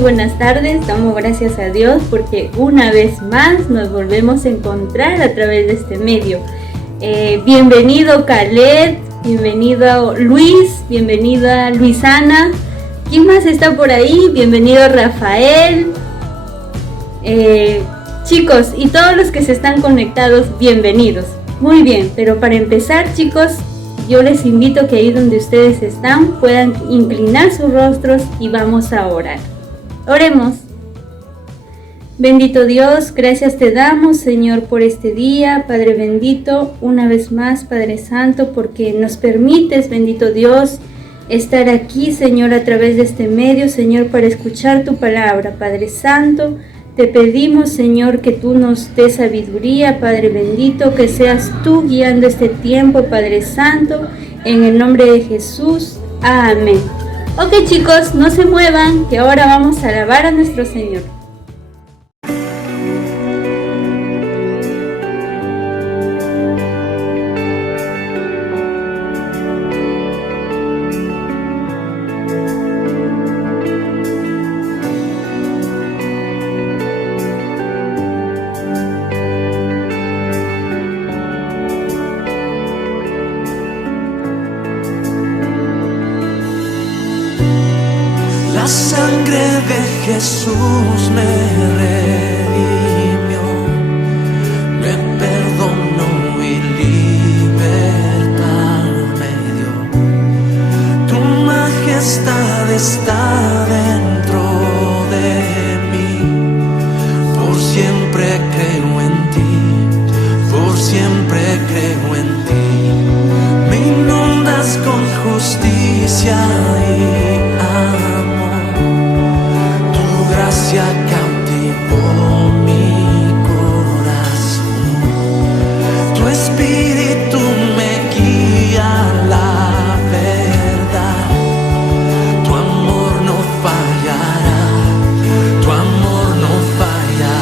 buenas tardes. Damos gracias a Dios porque una vez más nos volvemos a encontrar a través de este medio. Bienvenido Khaled, bienvenido Luis, bienvenida Luisana. ¿Quién más está por ahí? Bienvenido Rafael. Chicos y todos los que se están conectados, bienvenidos. Muy bien, pero para empezar, chicos, yo les invito que ahí donde ustedes están puedan inclinar sus rostros y vamos a orar. Oremos. Bendito Dios, gracias te damos, Señor, por este día, Padre bendito, una vez más, Padre Santo, porque nos permites, bendito Dios, estar aquí, Señor, a través de este medio, Señor, para escuchar tu palabra, Padre Santo. Te pedimos, Señor, que tú nos des sabiduría, Padre bendito, que seas tú guiando este tiempo, Padre Santo, en el nombre de Jesús. Amén. Ok, chicos, no se muevan, que ahora vamos a alabar a nuestro Señor. La sangre de Jesús me redimió, me perdonó y libertad me dio. Tu majestad está dentro de mí, por siempre creo en ti, por siempre creo en ti. Me inundas con justicia y amor. Gracia cautivó mi corazón, tu espíritu me guía a la verdad, tu amor no fallará, tu amor no fallará.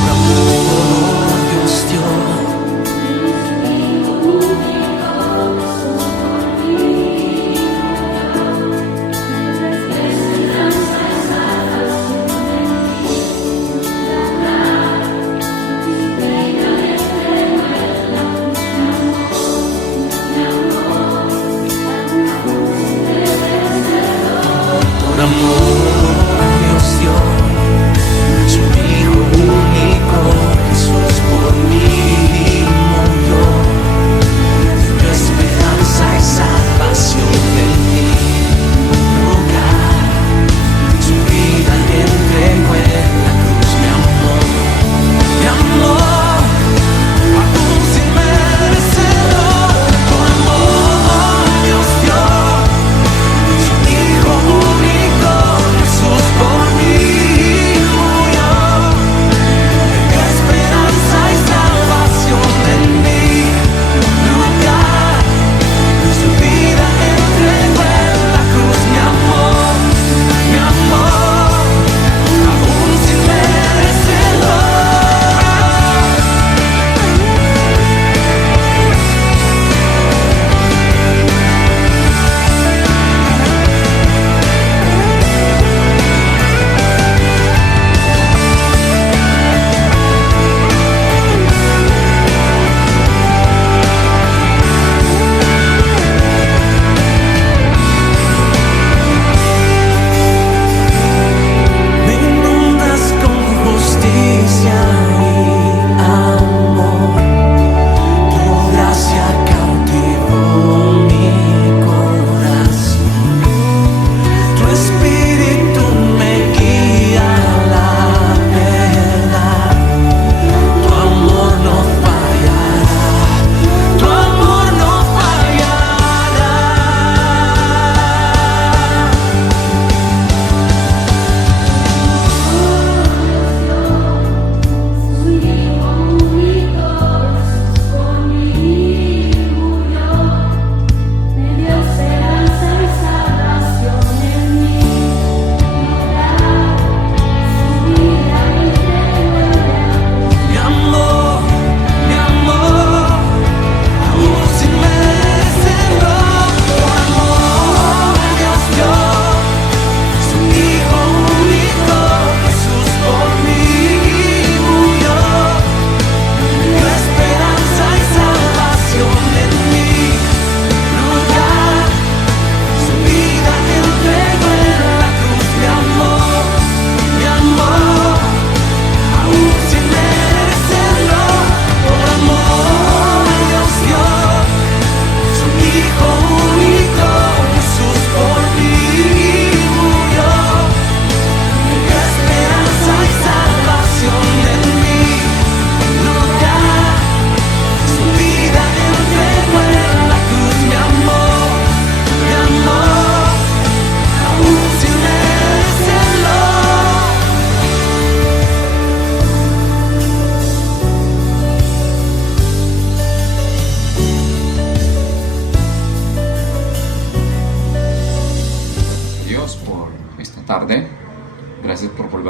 Por amor Dios dio.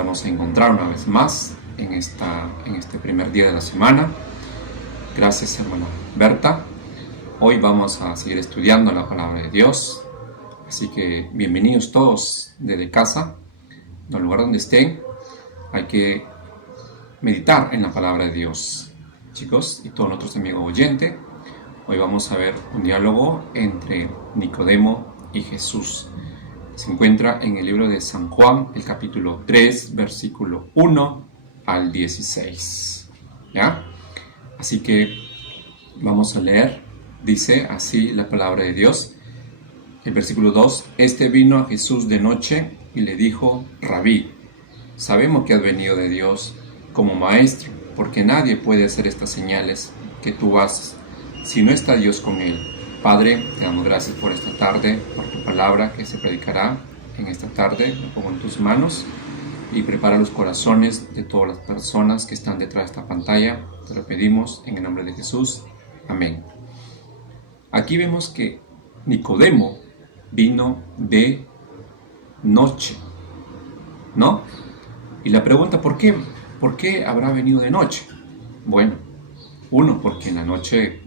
volvernos a encontrar una vez más en este primer día de la semana. Gracias, hermana Berta. Hoy vamos a seguir estudiando la palabra de Dios. Así que bienvenidos todos desde casa, del lugar donde estén. Hay que meditar en la palabra de Dios. Chicos y todos nuestros amigos oyentes, hoy vamos a ver un diálogo entre Nicodemo y Jesús. Se encuentra en el libro de San Juan, el capítulo 3, versículo 1 al 16. ¿Ya? Así que vamos a leer. Dice así la palabra de Dios. El versículo 2. Este vino a Jesús de noche y le dijo: Rabí, sabemos que has venido de Dios como maestro, porque nadie puede hacer estas señales que tú haces si no está Dios con él. Padre, te damos gracias por esta tarde, por tu palabra que se predicará en esta tarde. Lo pongo en tus manos y prepara los corazones de todas las personas que están detrás de esta pantalla. Te lo pedimos en el nombre de Jesús. Amén. Aquí vemos que Nicodemo vino de noche, ¿no? Y la pregunta, ¿por qué? ¿Por qué habrá venido de noche? Bueno, uno, porque en la noche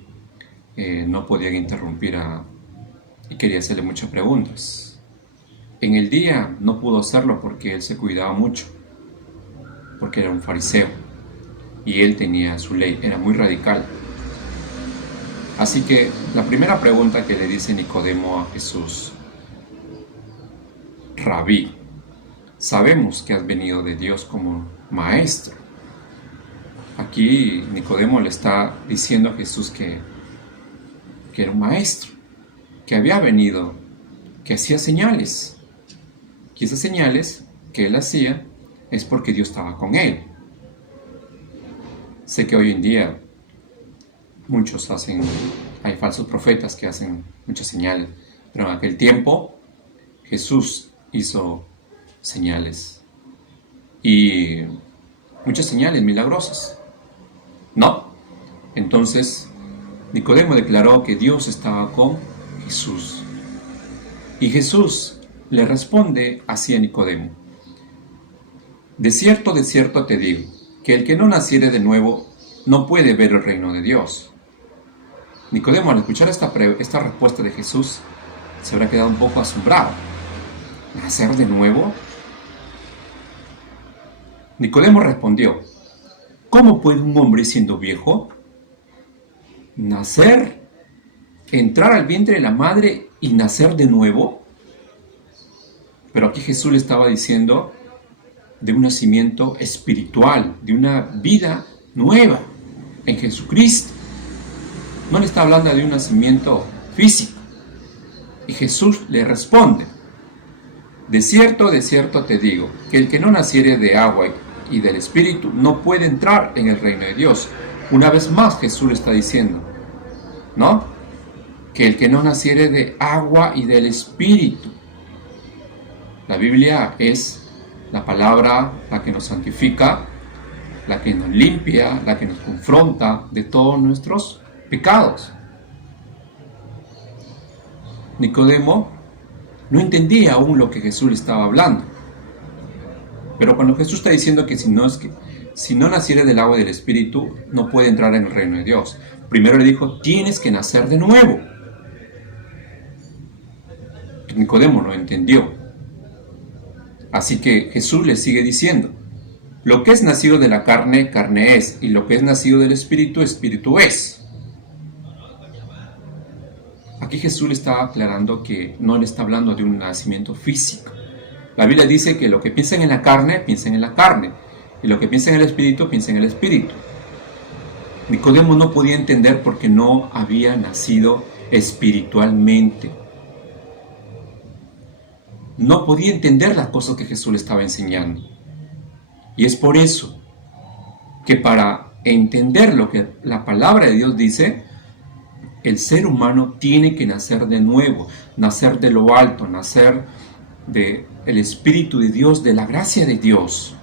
no podían interrumpir y quería hacerle muchas preguntas. En el día no pudo hacerlo porque él se cuidaba mucho, porque era un fariseo y él tenía su ley, era muy radical. Así que la primera pregunta que le dice Nicodemo a Jesús: Rabí, sabemos que has venido de Dios como maestro. Aquí Nicodemo le está diciendo a Jesús que era un maestro, que había venido, que hacía señales. Y esas señales que él hacía es porque Dios estaba con él. Sé que hoy en día hay falsos profetas que hacen muchas señales, pero en aquel tiempo Jesús hizo señales, y muchas señales milagrosas, ¿no? Entonces Nicodemo declaró que Dios estaba con Jesús, y Jesús le responde así a Nicodemo: de cierto te digo, que el que no naciere de nuevo no puede ver el reino de Dios. Nicodemo, al escuchar esta respuesta de Jesús, se habrá quedado un poco asombrado. ¿Nacer de nuevo? Nicodemo respondió: ¿cómo puede un hombre siendo viejo nacer, entrar al vientre de la madre y nacer de nuevo? Pero aquí Jesús le estaba diciendo de un nacimiento espiritual, de una vida nueva en Jesucristo. No le está hablando de un nacimiento físico. Y Jesús le responde: de cierto te digo, que el que no naciere de agua y del Espíritu no puede entrar en el reino de Dios. Una vez más Jesús le está diciendo, ¿no? Que el que no naciere de agua y del Espíritu. La Biblia es la palabra, la que nos santifica, la que nos limpia, la que nos confronta de todos nuestros pecados. Nicodemo no entendía aún lo que Jesús le estaba hablando. Pero cuando Jesús está diciendo que si no naciere del agua y del Espíritu, no puede entrar en el reino de Dios. Primero le dijo: tienes que nacer de nuevo. Nicodemo no entendió. Así que Jesús le sigue diciendo: lo que es nacido de la carne, carne es, y lo que es nacido del Espíritu, Espíritu es. Aquí Jesús le está aclarando que no le está hablando de un nacimiento físico. La Biblia dice que lo que piensan en la carne, piensen en la carne, y lo que piensan en el Espíritu, piensen en el Espíritu. Nicodemo no podía entender porque no había nacido espiritualmente. No podía entender las cosas que Jesús le estaba enseñando. Y es por eso que para entender lo que la palabra de Dios dice, el ser humano tiene que nacer de nuevo, nacer de lo alto, nacer del Espíritu de Dios, de la gracia de Dios.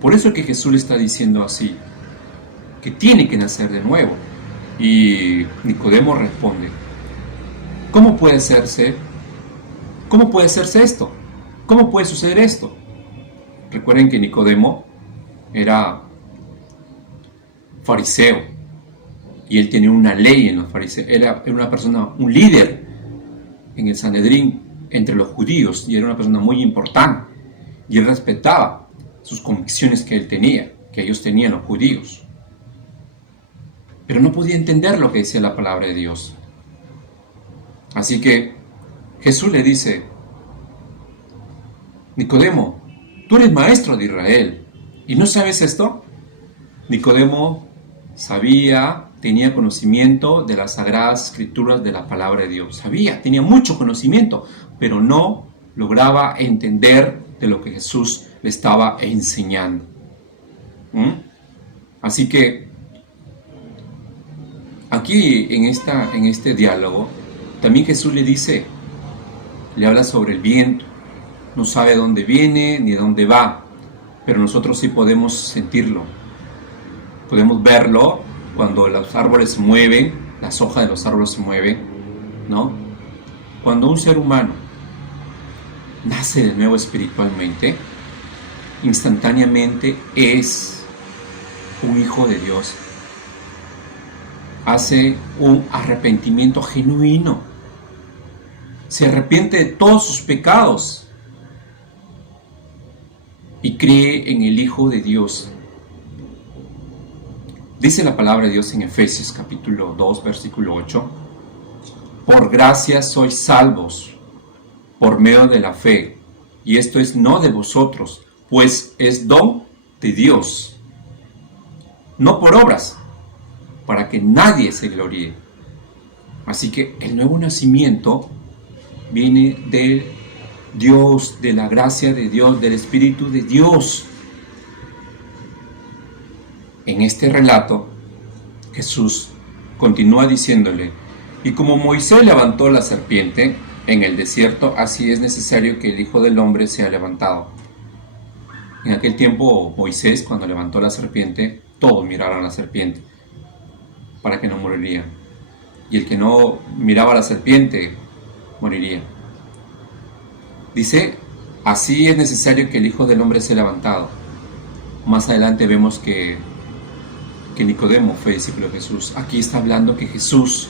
Por eso es que Jesús le está diciendo así, que tiene que nacer de nuevo. Y Nicodemo responde: ¿cómo puede hacerse esto? ¿Cómo puede suceder esto? Recuerden que Nicodemo era fariseo y él tenía una ley en los fariseos. Era una persona, un líder en el Sanedrín entre los judíos y era una persona muy importante y él respetaba sus convicciones que él tenía, que ellos tenían los judíos. Pero no podía entender lo que decía la palabra de Dios. Así que Jesús le dice: Nicodemo, tú eres maestro de Israel ¿y no sabes esto? Nicodemo sabía, tenía conocimiento de las sagradas escrituras de la palabra de Dios. Tenía mucho conocimiento, pero no lograba entender de lo que Jesús le estaba enseñando. Así que aquí en este diálogo también Jesús le habla sobre el viento. No sabe dónde viene ni dónde va, pero nosotros sí podemos sentirlo. Podemos verlo cuando los árboles se mueven, las hojas de los árboles se mueven, ¿no? Cuando un ser humano nace de nuevo espiritualmente, instantáneamente es un hijo de Dios. Hace un arrepentimiento genuino. Se arrepiente de todos sus pecados y cree en el Hijo de Dios. Dice la palabra de Dios en Efesios capítulo 2, versículo 8: por gracia sois salvos por medio de la fe, y esto es no de vosotros, pues es don de Dios, no por obras, para que nadie se gloríe. Así que el nuevo nacimiento viene de Dios, de la gracia de Dios, del Espíritu de Dios. En este relato, Jesús continúa diciéndole: y como Moisés levantó la serpiente en el desierto, así es necesario que el Hijo del Hombre sea levantado. En aquel tiempo, Moisés, cuando levantó la serpiente, todos miraron a la serpiente para que no moriría. Y el que no miraba a la serpiente, moriría. Dice: así es necesario que el Hijo del Hombre sea levantado. Más adelante vemos que Nicodemo fue discípulo de Jesús. Aquí está hablando que Jesús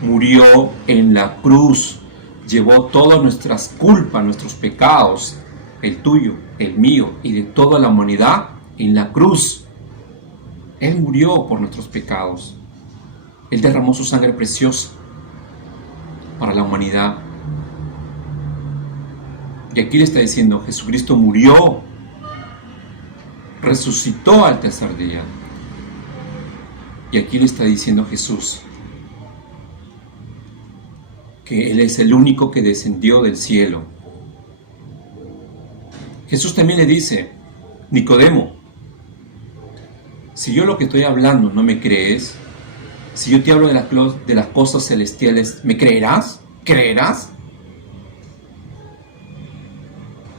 murió en la cruz, llevó todas nuestras culpas, nuestros pecados, el tuyo, el mío y de toda la humanidad en la cruz. Él murió por nuestros pecados. Él derramó su sangre preciosa para la humanidad. Y aquí le está diciendo: Jesucristo murió, resucitó al tercer día. Y aquí le está diciendo Jesús que Él es el único que descendió del cielo. Jesús también le dice: Nicodemo, si yo lo que estoy hablando no me crees, si yo te hablo de las cosas celestiales, ¿me creerás? ¿Creerás?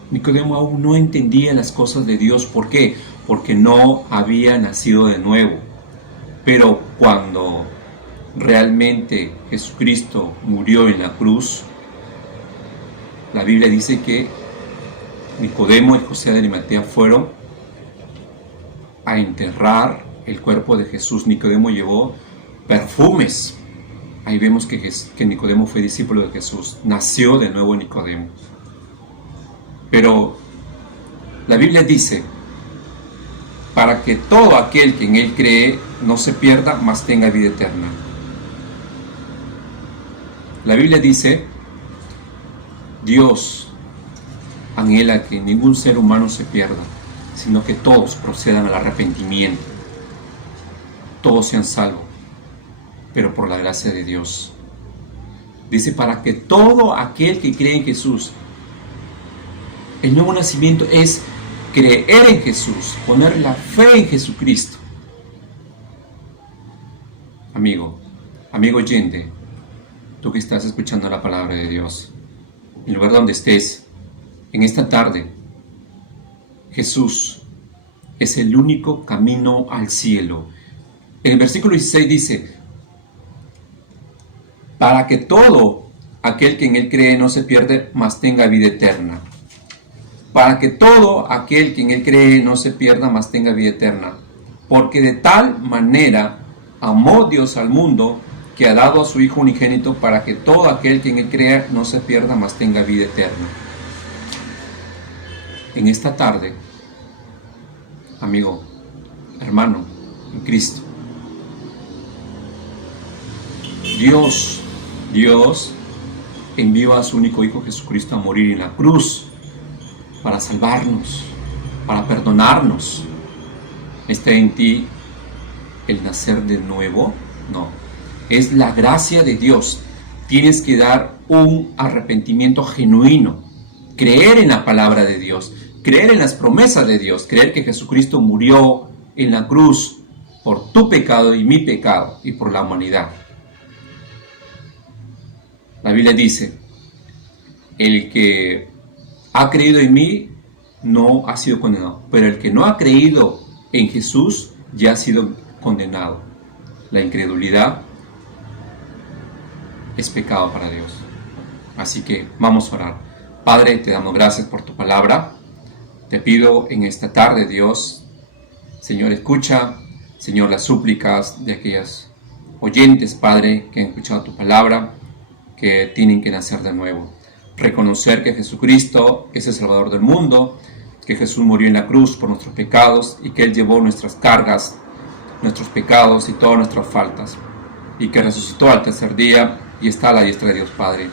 Nicodemo aún no entendía las cosas de Dios. ¿Por qué? Porque no había nacido de nuevo. Pero cuando realmente Jesucristo murió en la cruz, la Biblia dice que Nicodemo y José de Arimatea fueron a enterrar el cuerpo de Jesús. Nicodemo llevó perfumes. Ahí vemos que Nicodemo fue discípulo de Jesús. Nació de nuevo Nicodemo. Pero la Biblia dice: para que todo aquel que en Él cree no se pierda, mas tenga vida eterna. La Biblia dice: Dios anhela que ningún ser humano se pierda, sino que todos procedan al arrepentimiento, todos sean salvos, pero por la gracia de Dios. Dice: para que todo aquel que cree en Jesús. El nuevo nacimiento es creer en Jesús, poner la fe en Jesucristo. Amigo oyente, tú que estás escuchando la palabra de Dios, en el lugar donde estés, en esta tarde, Jesús es el único camino al cielo. En el versículo 16 dice: para que todo aquel que en Él cree no se pierde, mas tenga vida eterna. para que todo aquel que en él cree no se pierda, mas tenga vida eterna. Porque de tal manera amó Dios al mundo, que ha dado a su Hijo unigénito, para que todo aquel que en él crea no se pierda, mas tenga vida eterna. En esta tarde, amigo, hermano, en Cristo, Dios envió a su único Hijo Jesucristo a morir en la cruz para salvarnos, para perdonarnos. ¿Está en ti el nacer de nuevo? No, es la gracia de Dios. Tienes que dar un arrepentimiento genuino, creer en la palabra de Dios, creer en las promesas de Dios, creer que Jesucristo murió en la cruz por tu pecado y mi pecado y por la humanidad. La Biblia dice, el que ha creído en mí no ha sido condenado, pero el que no ha creído en Jesús ya ha sido condenado. La incredulidad es pecado para Dios. Así que vamos a orar. Padre, te damos gracias por tu palabra. Te pido en esta tarde, Dios, Señor, escucha, Señor, las súplicas de aquellos oyentes, Padre, que han escuchado tu palabra, que tienen que nacer de nuevo. Reconocer que Jesucristo es el Salvador del mundo, que Jesús murió en la cruz por nuestros pecados y que Él llevó nuestras cargas, nuestros pecados y todas nuestras faltas, y que resucitó al tercer día y está a la diestra de Dios Padre.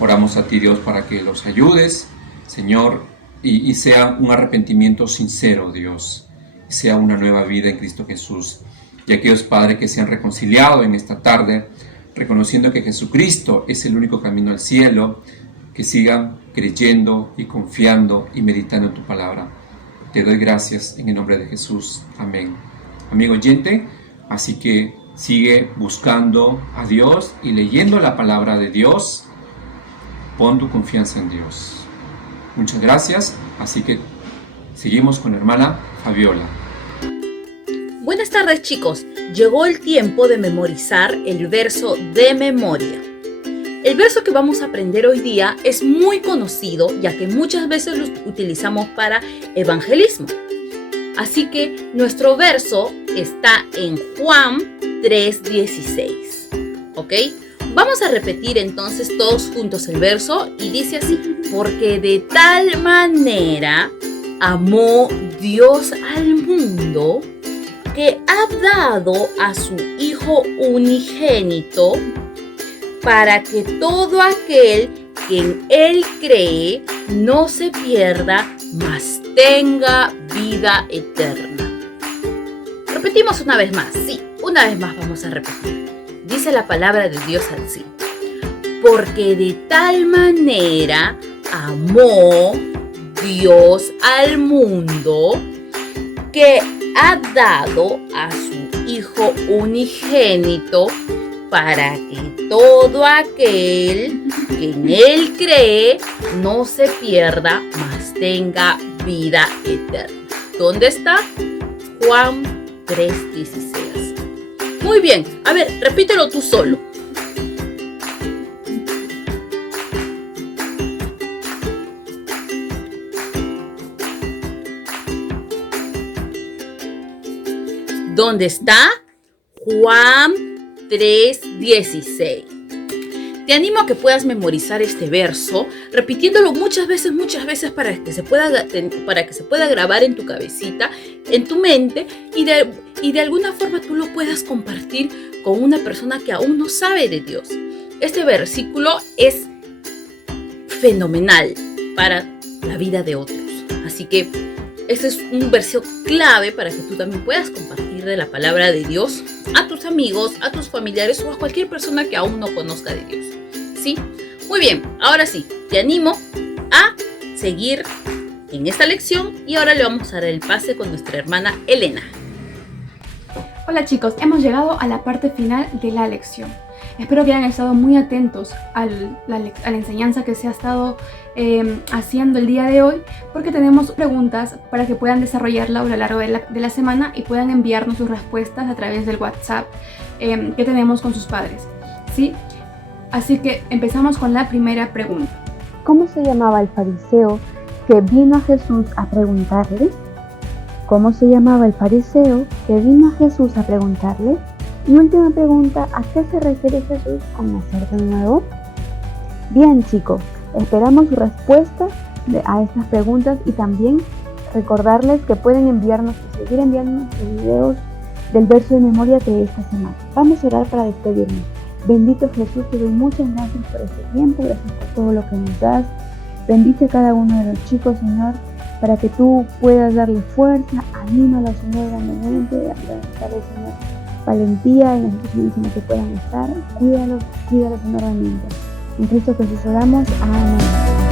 Oramos a ti, Dios, para que los ayudes, Señor, y sea un arrepentimiento sincero, Dios, sea una nueva vida en Cristo Jesús. Y aquellos, Padre, que se han reconciliado en esta tarde, reconociendo que Jesucristo es el único camino al cielo, que sigan creyendo y confiando y meditando en tu palabra. Te doy gracias en el nombre de Jesús. Amén. Amigo oyente, así que sigue buscando a Dios y leyendo la palabra de Dios. Pon tu confianza en Dios. Muchas gracias. Así que seguimos con la hermana Fabiola. Buenas tardes, chicos. Llegó el tiempo de memorizar el verso de memoria. El verso que vamos a aprender hoy día es muy conocido, ya que muchas veces lo utilizamos para evangelismo. Así que nuestro verso está en Juan 3:16. ¿Ok? Vamos a repetir entonces todos juntos el verso y dice así: porque de tal manera amó Dios al mundo, que ha dado a su Hijo unigénito, para que todo aquel que en Él cree no se pierda, mas tenga vida eterna. Repetimos una vez más, sí, una vez más vamos a repetir. Dice la palabra de Dios así: porque de tal manera amó Dios al mundo, que ha dado a su Hijo unigénito, para que todo aquel que en Él cree no se pierda, mas tenga vida eterna. ¿Dónde está? Juan 3:16. Muy bien, a ver, repítelo tú solo. ¿Dónde está? Juan 3:16. Te animo a que puedas memorizar este verso, repitiéndolo muchas veces para que se pueda grabar en tu cabecita, en tu mente, y de alguna forma tú lo puedas compartir con una persona que aún no sabe de Dios. Este versículo es fenomenal para la vida de otros. Así que este es un verso clave para que tú también puedas compartir de la palabra de Dios a tus amigos, a tus familiares o a cualquier persona que aún no conozca de Dios. ¿Sí? Muy bien, ahora sí, te animo a seguir en esta lección y ahora le vamos a dar el pase con nuestra hermana Elena. Hola chicos, hemos llegado a la parte final de la lección. Espero que hayan estado muy atentos a la enseñanza que se ha estado haciendo el día de hoy, porque tenemos preguntas para que puedan desarrollarla a lo largo de la semana y puedan enviarnos sus respuestas a través del WhatsApp que tenemos con sus padres, ¿sí? Así que empezamos con la primera pregunta. ¿Cómo se llamaba el fariseo que vino a Jesús a preguntarle? ¿Cómo se llamaba el fariseo que vino a Jesús a preguntarle? Y última pregunta, ¿a qué se refiere Jesús con nacer de nuevo? Bien, chicos, esperamos su respuesta a estas preguntas y también recordarles que pueden seguir enviarnos los videos del verso de memoria de esta semana. Vamos a orar para despedirnos. Bendito Jesús, te doy muchas gracias por este tiempo, gracias por todo lo que nos das. Bendice a cada uno de los chicos, Señor, para que tú puedas darle fuerza, anímalos, Señor, grandemente, darle, Señor, valentía en las situaciones en las que puedan estar. Cuídalos enormemente. En Cristo Jesús oramos. Amén.